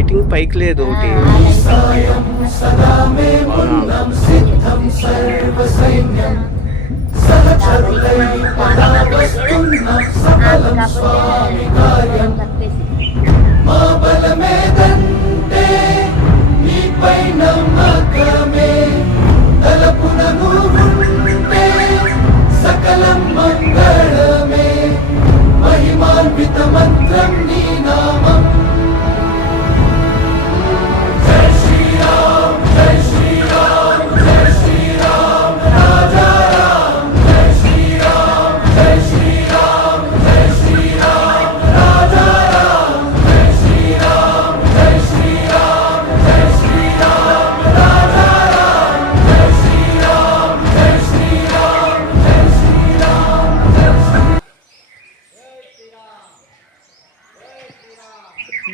Lighting పైకి లేదు ఒకటి. సకలం మంగళమే మహిమాన్విత మంత్రం నీ నామం. జై శ్రీరామ్ జై శ్రీరామ్ జై శ్రీరామ్ రాజా రామ్. జై శ్రీరామ్ జై శ్రీరామ్ జై శ్రీరామ్ రాజా రామ్. జై శ్రీరామ్ జై శ్రీరామ్ జై శ్రీరామ్ రాజా రామ్. జై శ్రీరామ్ జై శ్రీరామ్ జై శ్రీరామ్ జై శ్రీరామ్.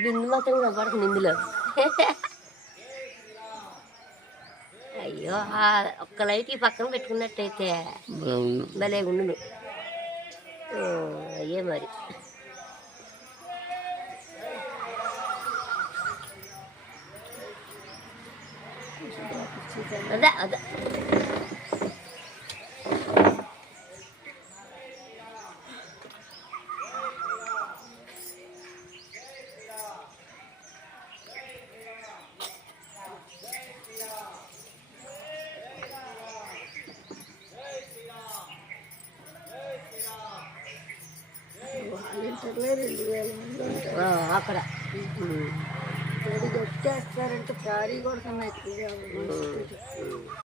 బిందు మాత్రం కనపడుతుంది ఇందులో. అయ్యో ఒక్క లైట్ ఈ పక్కన పెట్టుకున్నట్టయితే భలే ఉండును. అయ్యే మరి అదా అదా అక్కడ కొట్టేస్తారంటే భారీ కొడుతున్నాయి.